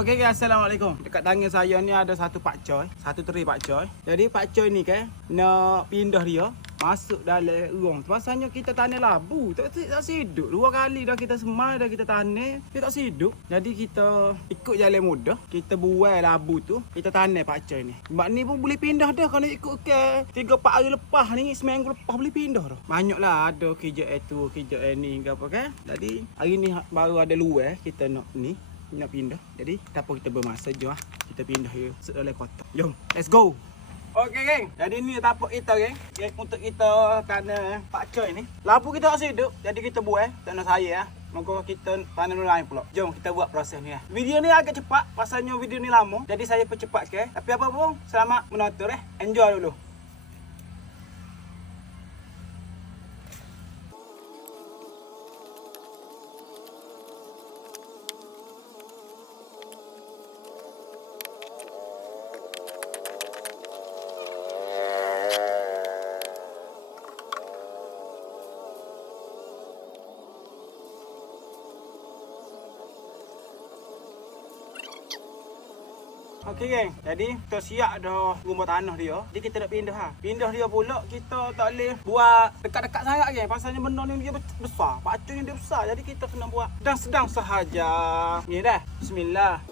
Okey guys, assalamualaikum. Dekat tangan saya ni ada satu pakcoy, satu teri pakcoy. Jadi pakcoy ni kan nak pindah dia masuk dalam ruang. Masanya kita tanam labu, tak siduk. Dua kali dah kita semai, dah kita tanam, dia tak siduk. Jadi kita ikut jalan mudah, kita buai labu tu, kita tanam pakcoy ni. Sebab ni pun boleh pindah dah kalau ikut ke 3-4 hari lepas ni, seminggu lepas boleh pindah dah. Banyaklah ada kerja tu, kerja ni ke apa kan. Jadi hari ni baru ada luar kita nak ni nak pindah. Jadi tanpa kita bermasa, jom kita pindah dia dalam kota. Jom, let's go. Okey geng, jadi ni tapak kita geng. Untuk kita tanam pakcoy ni. Labu kita tak hidup, jadi kita buat tanah saya. Moga kita tanam lain pula. Jom kita buat proses ni. Video ni agak cepat, pasalnya video ni lama. Jadi saya percepat sikit. Tapi apa pun, selamat menonton Enjoy dulu. Okey geng, jadi kita siap dah rumah tanah dia. Jadi kita nak pindah ha. Pindah dia pula kita tak boleh buat dekat-dekat sangat geng. Pasalnya benda ni dia besar. Pakcoy ni dia besar. Jadi kita kena buat sedang-sedang sahaja. Ni dah. Bismillah.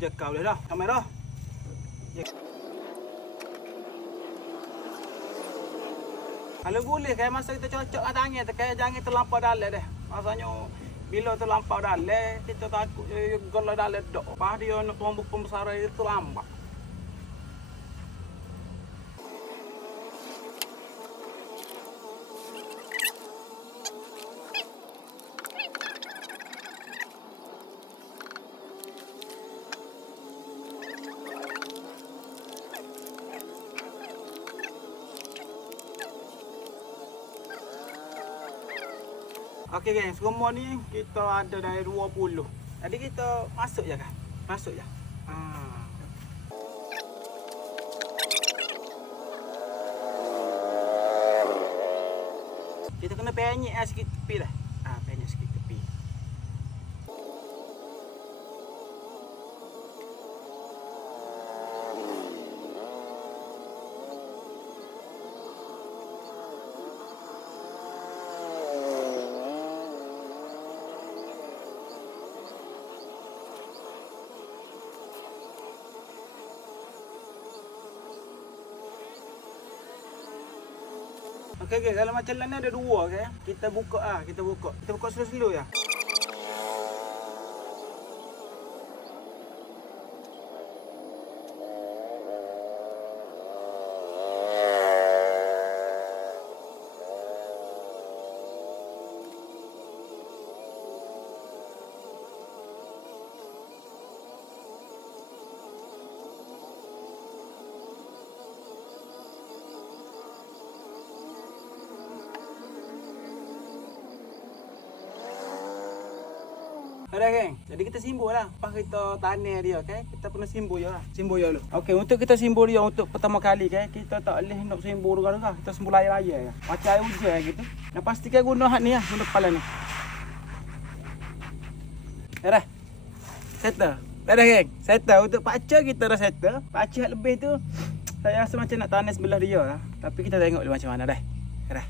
Jeka boleh dah. Kamera. Kalau boleh kan masa kita cocok kat tangan tu kan jangan terlampau dalam dah. Maksudnya bila terlampau dalam, kita takut kalau dalam dok. Lepas dia nak tumbuh pembesaran itu lambat. Okey geng, semua ni kita ada dari 20. Jadi kita masuk je kan? Masuk je. Kita kena penyek sikit tepi dah. Penyek sikit tepi. Okey, kalau macam ni ada dua ke, kita buka kita buka slow-slow ya. Ada geng. Jadi kita simbol lah. Lepas kita tanam dia kan. Kita kena simbol je lah. Simbol je dulu. Okey, untuk kita simbol dia untuk pertama kali kan. Kita tak boleh nak simbol regah-regah. Kita simbol air-air ya. Macam air hujan gitu. Dan pastikan guna hak ni lah. Guna kepala ni. Dah. Settle. Dah geng. Settle. Untuk pakcoy kita dah settle. Pakcoy lebih tu saya rasa macam nak tanam sebelah dia lah. Tapi kita tengok dia macam mana dah. Dah.